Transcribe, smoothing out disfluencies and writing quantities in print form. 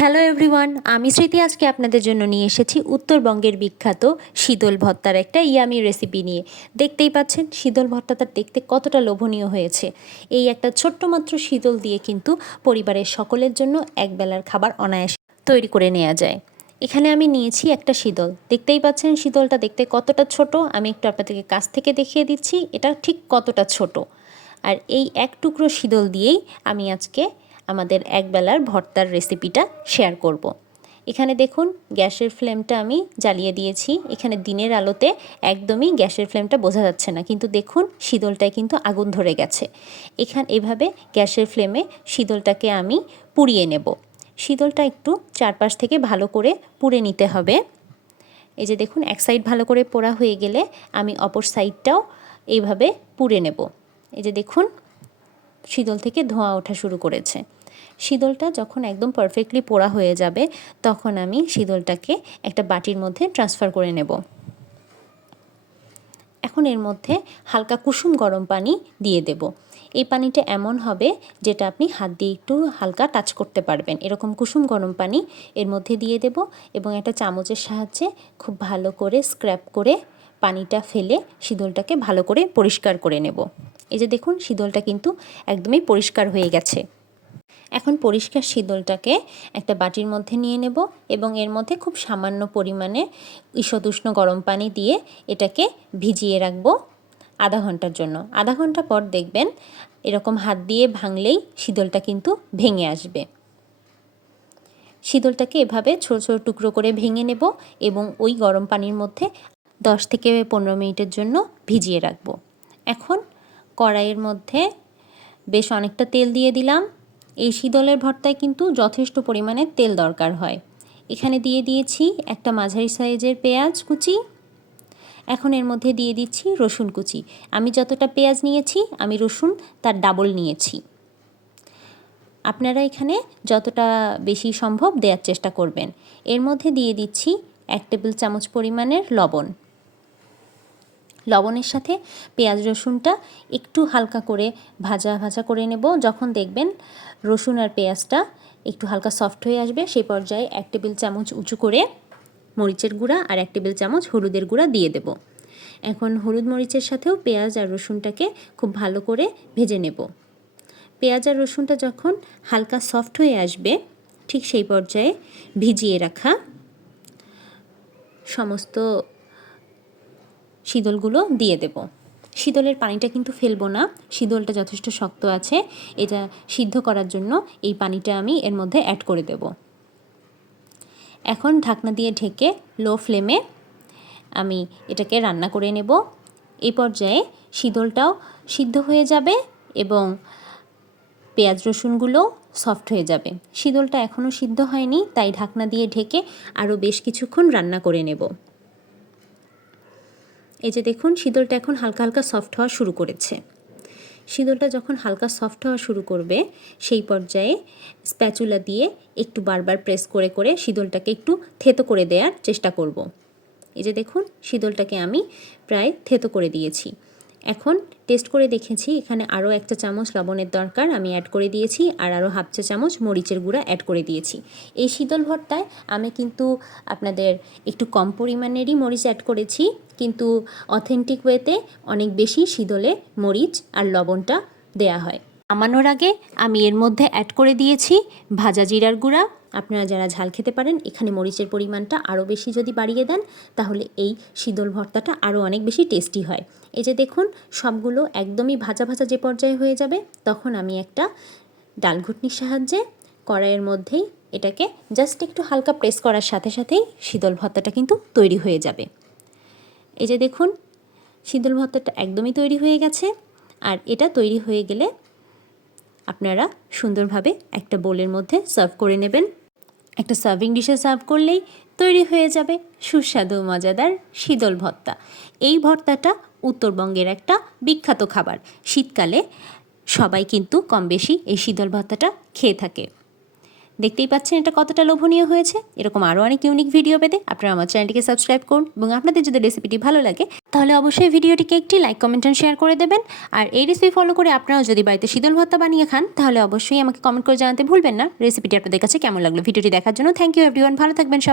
Hello everyone, আমি স্মৃতি আজকে আপনাদের জন্য নিয়ে এসেছি উত্তরবঙ্গের বিখ্যাত শীতল ভর্তার একটা ইয়ামি রেসিপি নিয়ে। দেখতেই পাচ্ছেন শীতল ভর্তাটা দেখতে কতটা লোভনীয় হয়েছে। এই একটা ছোট্ট মাত্র শীতল দিয়ে কিন্তু পরিবারের সকলের জন্য একবেলার খাবার অনায়াসে তৈরি করে নেওয়া যায়। এখানে আমি নিয়েছি একটা শীতল। দেখতেই পাচ্ছেন শীতলটা দেখতে কতটা ছোট। আমি একটু আপনাদেরকে কাছ থেকে দেখিয়ে দিচ্ছি এটা ঠিক কতটা ছোট। আর এই এক টুকরো শীতল দিয়েই আমি আজকে আমাদের একবেলার ভর্তার রেসিপিটা শেয়ার করব। এখানে দেখুন গ্যাসের ফ্লেমটা আমি জ্বালিয়ে দিয়েছি। এখানে দিনের আলোতে একদমই গ্যাসের ফ্লেমটা বোঝা যাচ্ছে না, কিন্তু দেখুন শীতলটায় কিন্তু আগুন ধরে গেছে। এভাবে গ্যাসের ফ্লেমে শীতলটাকে আমি পুড়িয়ে নেব। শীতলটা একটু চারপাশ থেকে ভালো করে পুড়ে নিতে হবে। এই যে দেখুন এক সাইড ভালো করে পোড়া হয়ে গেলে আমি অপর সাইডটাও এইভাবে পুড়ে নেব। এই যে দেখুন শীতল থেকে ধোঁয়া ওঠা শুরু করেছে। শীতলটা যখন একদম পারফেক্টলি পোড়া হয়ে যাবে তখন আমি শীতলটাকে একটা বাটির মধ্যে ট্রান্সফার করে নেব। এখন এর মধ্যে হালকা কুসুম গরম পানি দিয়ে দেব। এই পানিটা এমন হবে যেটা আপনি হাত দিয়ে একটু হালকা টাচ করতে পারবেন, এরকম কুসুম গরম পানি এর মধ্যে দিয়ে দেব এবং একটা চামচের সাহায্যে খুব ভালো করে স্ক্র্যাব করে পানিটা ফেলে শীতলটাকে ভালো করে পরিষ্কার করে নেব। এই যে দেখুন শীতলটা কিন্তু একদমই পরিষ্কার হয়ে গেছে। এখন পরিষ্কার শীতলটাকে একটা বাটির মধ্যে নিয়ে নেব এবং এর মধ্যে খুব সামান্য পরিমাণে ঈষদুষ্ণ গরম পানি দিয়ে এটাকে ভিজিয়ে রাখবো আধা ঘন্টার জন্য। আধা ঘন্টা পর দেখবেন এরকম হাত দিয়ে ভাঙলেই শীতলটা কিন্তু ভেঙে আসবে। শীতলটাকে এভাবে ছোট ছোট টুকরো করে ভেঙে নেব এবং ওই গরম পানির মধ্যে 10 থেকে 15 মিনিটের জন্য ভিজিয়ে রাখবো। এখন কড়াইয়ের মধ্যে বেশ অনেকটা তেল দিয়ে দিলাম। এই শীতলের ভর্তায় কিন্তু যথেষ্ট পরিমাণে তেল দরকার হয়। এখানে দিয়ে দিয়েছি একটা মাঝারি সাইজের পেঁয়াজ কুচি। এখন এর মধ্যে দিয়ে দিচ্ছি রসুন কুচি। আমি যতটা পেঁয়াজ নিয়েছি আমি রসুন তার ডাবল নিয়েছি। আপনারা এখানে যতটা বেশি সম্ভব দেওয়ার চেষ্টা করবেন। এর মধ্যে দিয়ে দিচ্ছি 1 টেবিল চামচ পরিমাণের লবণ। লবণের সাথে পেঁয়াজ রসুনটা একটু হালকা করে ভাজা ভাজা করে নেব। যখন দেখবেন রসুন আর পেঁয়াজটা একটু হালকা সফট হয়ে আসবে সেই পর্যায়ে 1 টেবিল চামচ উঁচু করে মরিচের গুঁড়া আর 1 টেবিল চামচ হলুদের গুঁড়া দিয়ে দেব। এখন হলুদ মরিচের সাথেও পেঁয়াজ আর রসুনটাকে খুব ভালো করে ভেজে নেব। পেঁয়াজ আর রসুনটা যখন হালকা সফট হয়ে আসবে ঠিক সেই পর্যায়ে ভিজিয়ে রাখা সমস্ত শীতলগুলো দিয়ে দেব। শীতলের পানিটা কিন্তু ফেলবো না, শীতলটা যথেষ্ট শক্ত আছে, এটা সিদ্ধ করার জন্য এই পানিটা আমি এর মধ্যে অ্যাড করে দেব। এখন ঢাকনা দিয়ে ঢেকে লো ফ্লেমে আমি এটাকে রান্না করে নেব। এই পর্যায়ে শীতলটাও সিদ্ধ হয়ে যাবে এবং পেঁয়াজ রসুনগুলো সফট হয়ে যাবে। শীতলটা এখনও সিদ্ধ হয়নি, তাই ঢাকনা দিয়ে ঢেকে আরও বেশ কিছুক্ষণ রান্না করে নেব। এই যে দেখুন শীতলটা এখন হালকা হালকা সফট হওয়া শুরু করেছে। শীতলটা যখন হালকা সফট হওয়া শুরু করবে সেই পর্যায়ে স্প্যাচুলা দিয়ে একটু বারবার প্রেস করে করে শীতলটাকে একটু থেতো করে দেওয়ার চেষ্টা করব। এই যে দেখুন শীতলটাকে আমি প্রায় থেতো করে দিয়েছি। এখন টেস্ট করে দেখেছি, এখানে আরও 1 চা চামচ লবণের দরকার, আমি অ্যাড করে দিয়েছি, আর আরও হাফ চা চামচ মরিচের গুঁড়া অ্যাড করে দিয়েছি। এই শীতল ভর্তায় আমি কিন্তু আপনাদের একটু কম পরিমাণেরই মরিচ অ্যাড করেছি, কিন্তু অথেন্টিক ওয়েতে অনেক বেশি শীতলে মরিচ আর লবণটা দেয়া হয়। নামানোর আগে আমি এর মধ্যে অ্যাড করে দিয়েছি ভাজা জিরার গুঁড়া। আপনারা যারা ঝাল খেতে পারেন এখানে মরিচের পরিমাণটা আরও বেশি যদি বাড়িয়ে দেন তাহলে এই শীতল ভর্তাটা আরও অনেক বেশি টেস্টি হয়। এই যে দেখুন সবগুলো একদমই ভাজা ভাজা যে পর্যায়ে হয়ে যাবে তখন আমি একটা ডাল ঘুটনির সাহায্যে কড়াইয়ের মধ্যেই এটাকে জাস্ট একটু হালকা প্রেস করার সাথে সাথেই শীতল ভর্তাটা কিন্তু তৈরি হয়ে যাবে। এই যে দেখুন শীতল ভর্তাটা একদমই তৈরি হয়ে গেছে। আর এটা তৈরি হয়ে গেলে আপনারা সুন্দরভাবে একটা বোলের মধ্যে সার্ভ করে নেবেন। একটা সার্ভিং ডিশে সার্ভ করলেই তৈরি হয়ে যাবে সুস্বাদু মজাদার শীতল ভর্তা। এই ভর্তাটা উত্তরবঙ্গের একটা বিখ্যাত খাবার। শীতকালে সবাই কিন্তু কম বেশি এই শীতল ভর্তাটা খেয়ে থাকে। দেখতেই পাচ্ছেন এটা কতটা লোভনীয় হয়েছে। এরকম আরও অনেক ইউনিক ভিডিও পেতে আপনারা আমার চ্যানেলটিকে সাবস্ক্রাইব করুন এবং আপনাদের যদি রেসিপিটি ভালো লাগে তাহলে অবশ্যই ভিডিওটিকে একটি লাইক, কমেন্ট অ্যান্ড শেয়ার করে দেবেন। আর এই রেসিপি ফলো করে আপনারাও যদি বাড়িতে শীতল ভর্তা বানিয়ে খান তাহলে অবশ্যই আমাকে কমেন্ট করে জানাতে ভুলবেন না রেসিপিটি আপনাদের কাছে কেমন লাগলো। ভিডিওটি দেখার জন্য থ্যাংক ইউ এভরিওয়ান, ভালো থাকবেন সব।